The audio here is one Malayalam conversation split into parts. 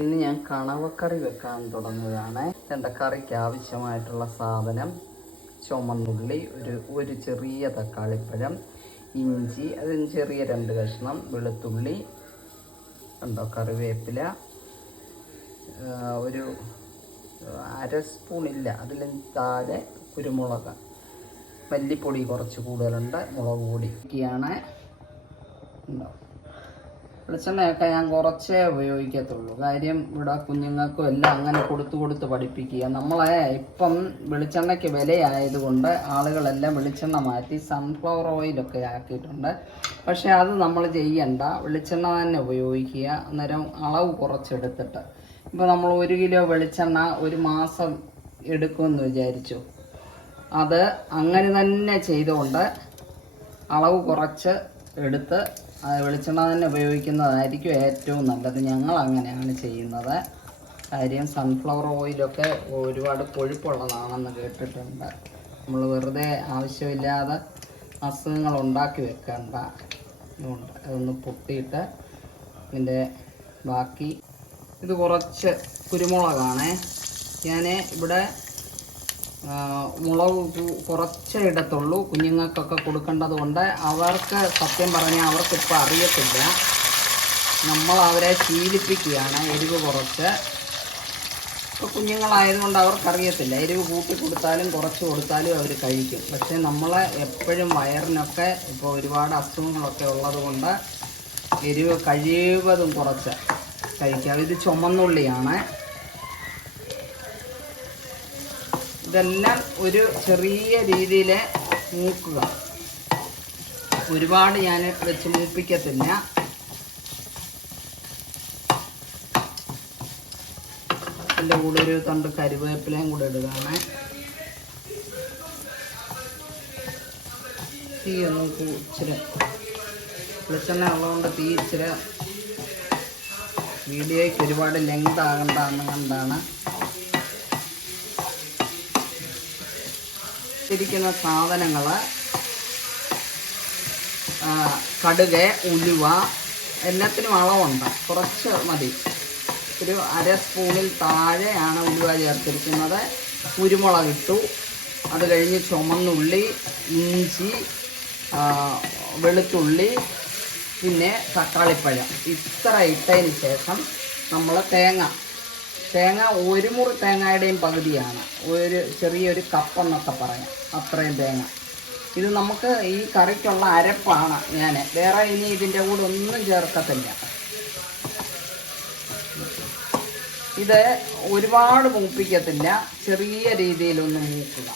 ഇന്ന് ഞാൻ കണവക്കറി വെക്കാൻ തുടങ്ങുകയാണ്. എൻ്റെ കറിക്ക് ആവശ്യമായിട്ടുള്ള സാധനം ചുമന്നുള്ളി, ഒരു ചെറിയ തക്കാളിപ്പഴം, ഇഞ്ചി, അതിന് ചെറിയ 2 കഷ്ണം വെളുത്തുള്ളി, കറിവേപ്പില, ഒരു 1/2 സ്പൂണില്ല അതിലും താഴെ കുരുമുളക്, മല്ലിപ്പൊടി കുറച്ച് കൂടുതലുണ്ട്, മുളക് പൊടിയൊക്കെയാണ്. വെളിച്ചെണ്ണയൊക്കെ ഞാൻ കുറച്ചേ ഉപയോഗിക്കത്തുള്ളൂ. കാര്യം ഇവിടെ കുഞ്ഞുങ്ങൾക്കും എല്ലാം അങ്ങനെ കൊടുത്ത് പഠിപ്പിക്കുക. നമ്മളെ ഇപ്പം വെളിച്ചെണ്ണയ്ക്ക് വിലയായതുകൊണ്ട് ആളുകളെല്ലാം വെളിച്ചെണ്ണ മാറ്റി സൺഫ്ലവർ ഓയിലൊക്കെ ആക്കിയിട്ടുണ്ട്. പക്ഷേ അത് നമ്മൾ ചെയ്യണ്ട, വെളിച്ചെണ്ണ തന്നെ ഉപയോഗിക്കുക. അന്നേരം അളവ് കുറച്ചെടുത്തിട്ട്, ഇപ്പോൾ നമ്മൾ 1 കിലോ വെളിച്ചെണ്ണ ഒരു മാസം എടുക്കുമെന്ന് വിചാരിച്ചു. അത് അങ്ങനെ തന്നെ ചെയ്തുകൊണ്ട് അളവ് കുറച്ച് എടുത്ത് വെളിച്ചെണ്ണ തന്നെ ഉപയോഗിക്കുന്നതായിരിക്കും ഏറ്റവും നല്ലത്. ഞങ്ങൾ അങ്ങനെയാണ് ചെയ്യുന്നത്. കാര്യം സൺഫ്ലവർ ഓയിലൊക്കെ ഒരുപാട് കൊഴുപ്പുള്ളതാണെന്ന് കേട്ടിട്ടുണ്ട്. നമ്മൾ വെറുതെ ആവശ്യമില്ലാതെ അസുഖങ്ങൾ ഉണ്ടാക്കി വെക്കണ്ട. അതൊന്ന് പൊട്ടിയിട്ട് ഇതിൻ്റെ ബാക്കി, ഇത് കുറച്ച് കുരുമുളകാണ്. ഞാൻ ഇവിടെ മുളക് കുറച്ചേ ഇടത്തുള്ളൂ. കുഞ്ഞുങ്ങൾക്കൊക്കെ കൊടുക്കേണ്ടത് കൊണ്ട് അവർക്ക് സത്യം പറഞ്ഞാൽ അവർക്കിപ്പോൾ അറിയത്തില്ല. നമ്മൾ അവരെ ശീലിപ്പിക്കുകയാണ് എരിവ് കുറച്ച്. ഇപ്പോൾ കുഞ്ഞുങ്ങളായതുകൊണ്ട് അവർക്കറിയത്തില്ല. എരിവ് കൂട്ടി കൊടുത്താലും കുറച്ച് കൊടുത്താലും അവർ കഴിക്കും. പക്ഷേ നമ്മൾ എപ്പോഴും വയറിനൊക്കെ ഇപ്പോൾ ഒരുപാട് അസുഖങ്ങളൊക്കെ ഉള്ളത് കൊണ്ട് എരിവ് കഴിവതും കുറച്ച് കഴിക്കാം. ഇത് ചുമന്നുള്ളിയാണ്. ഇതെല്ലാം ഒരു ചെറിയ രീതിയിൽ മൂക്കുക. ഒരുപാട് ഞാൻ വെച്ച് മൂപ്പിക്കത്തില്ല. അതിൻ്റെ കൂടെ ഒരു തണ്ട് കറിവേപ്പിലയും കൂടെ ഇടുകയാണ്. തീ ഒന്നും ഇച്ചിരി വെളിച്ചെണ്ണ ഉള്ളതുകൊണ്ട് തീ ഇച്ചിരി വീഡിയോയ്ക്ക് ഒരുപാട് ലെങ്ത് ആകണ്ടെന്ന് കണ്ടാണ് ഇരിക്കുന്ന സാധനങ്ങൾ. കടുക്, ഉലുവ, എല്ലാത്തിനും അളവുണ്ട്. കുറച്ച് മതി. ഒരു 1/2 സ്പൂണിൽ താഴെയാണ് ഉലുവ ചേർത്തിരിക്കുന്നത്. കുരുമുളക് ഇട്ടു. അത് കഴിഞ്ഞ് ചുമന്നുള്ളി, ഇഞ്ചി, വെളുത്തുള്ളി, പിന്നെ തക്കാളിപ്പഴം. ഇത്ര ഇട്ടതിന് ശേഷം നമ്മൾ തേങ്ങ 1 മുറി തേങ്ങയുടെയും പകുതിയാണ്. ചെറിയൊരു കപ്പെന്നൊക്കെ പറയാം, അത്രയും തേങ്ങ. ഇത് നമുക്ക് ഈ കറിക്കുള്ള അരപ്പാണ്. ഞാൻ വേറെ ഇനി ഇതിൻ്റെ കൂടെ ഒന്നും ചേർക്കത്തില്ല. ഇത് ഒരുപാട് മൂപ്പിക്കത്തില്ല, ചെറിയ രീതിയിലൊന്ന് മൂക്കുക.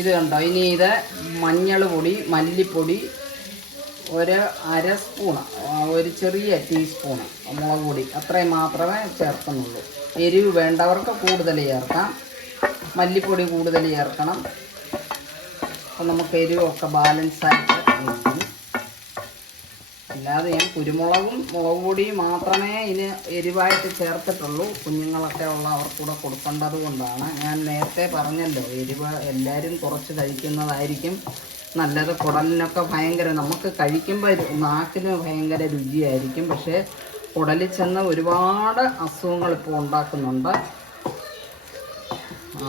ഇത് കണ്ടോ. ഇനി ഇത് മഞ്ഞൾ പൊടി, മല്ലിപ്പൊടി, ഒരു 1/2 സ്പൂണ്, ഒരു ചെറിയ ടീസ്പൂണ് മുളക് പൊടി, അത്രയും മാത്രമേ ചേർക്കുന്നുള്ളൂ. എരിവ് വേണ്ടവർക്ക് കൂടുതൽ ചേർക്കാം, മല്ലിപ്പൊടി കൂടുതൽ ചേർക്കണം. അപ്പം നമുക്ക് എരിവൊക്കെ ബാലൻസായിട്ട് കിട്ടും. അല്ലാതെ ഞാൻ കുരുമുളകും മുളക് പൊടിയും മാത്രമേ ഇതിന് എരിവായിട്ട് ചേർത്തിട്ടുള്ളൂ. കുഞ്ഞുങ്ങളൊക്കെ ഉള്ള അവർക്കൂടെ കൊടുക്കേണ്ടത് കൊണ്ടാണ്. ഞാൻ നേരത്തെ പറഞ്ഞല്ലോ, എരിവ് എല്ലാവരും കുറച്ച് കഴിക്കുന്നതായിരിക്കും നല്ലത്. കുടലിനൊക്കെ ഭയങ്കര, നമുക്ക് കഴിക്കുമ്പോൾ നാക്കിന് ഭയങ്കര രുചിയായിരിക്കും. പക്ഷേ കുടലിൽ ചെന്ന് ഒരുപാട് അസുഖങ്ങൾ ഇപ്പോൾ ഉണ്ടാക്കുന്നുണ്ട്.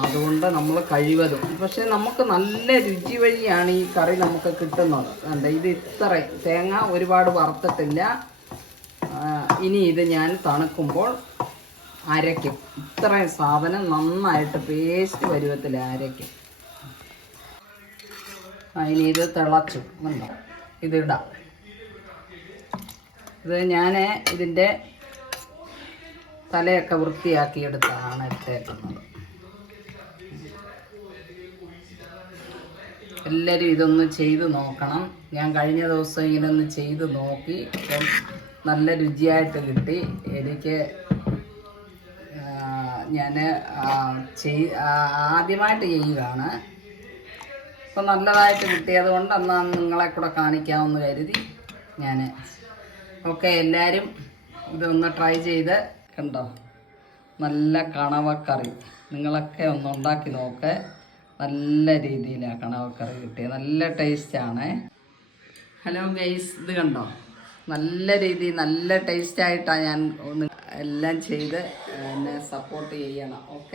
അതുകൊണ്ട് നമ്മൾ കഴിവതും, പക്ഷേ നമുക്ക് നല്ല രുചി വഴിയാണ് ഈ കറി നമുക്ക് കിട്ടുന്നത്. ഇത് ഇത്രയും തേങ്ങ ഒരുപാട് വറുത്തിട്ടില്ല. ഇനി ഇത് ഞാൻ തണുക്കുമ്പോൾ അരയ്ക്കും. ഇത്രയും സാധനം നന്നായിട്ട് പേസ്റ്റ് പരുവത്തിൽ അരയ്ക്കും. ഇനി ഇത് തിളച്ചു കണ്ടോ, ഇതിടാം. ഇത് ഞാൻ ഇതിൻ്റെ തലയൊക്കെ വൃത്തിയാക്കിയെടുത്താണ് ഇട്ടേക്കുന്നത്. എല്ലാവരും ഇതൊന്ന് ചെയ്ത് നോക്കണം. ഞാൻ കഴിഞ്ഞ ദിവസം ഇങ്ങനെ ഒന്ന് ചെയ്ത് നോക്കി. അപ്പം നല്ല രുചിയായിട്ട് കിട്ടി എനിക്ക്. ഞാൻ ആദ്യമായിട്ട് ചെയ്യുകയാണ്. അപ്പം നല്ലതായിട്ട് കിട്ടിയത് കൊണ്ട് അന്ന് നിങ്ങളെ കൂടെ കാണിക്കാമെന്ന് കരുതി ഞാൻ. ഓക്കെ, എല്ലാവരും ഇതൊന്ന് ട്രൈ ചെയ്ത് കണ്ടോ. നല്ല കണവക്കറി നിങ്ങളൊക്കെ ഒന്ന് ഉണ്ടാക്കി നോക്ക്. നല്ല രീതിയിലാണ് കണവക്കറി കിട്ടിയത്. നല്ല ടേസ്റ്റാണ്. ഹലോ ഗൈസ്, ഇത് കണ്ടോ, നല്ല രീതിയിൽ നല്ല ടേസ്റ്റായിട്ടാണ് ഞാൻ ഒന്ന് എല്ലാം ചെയ്ത് എന്നെ സപ്പോർട്ട് ചെയ്യണം. ഓക്കെ.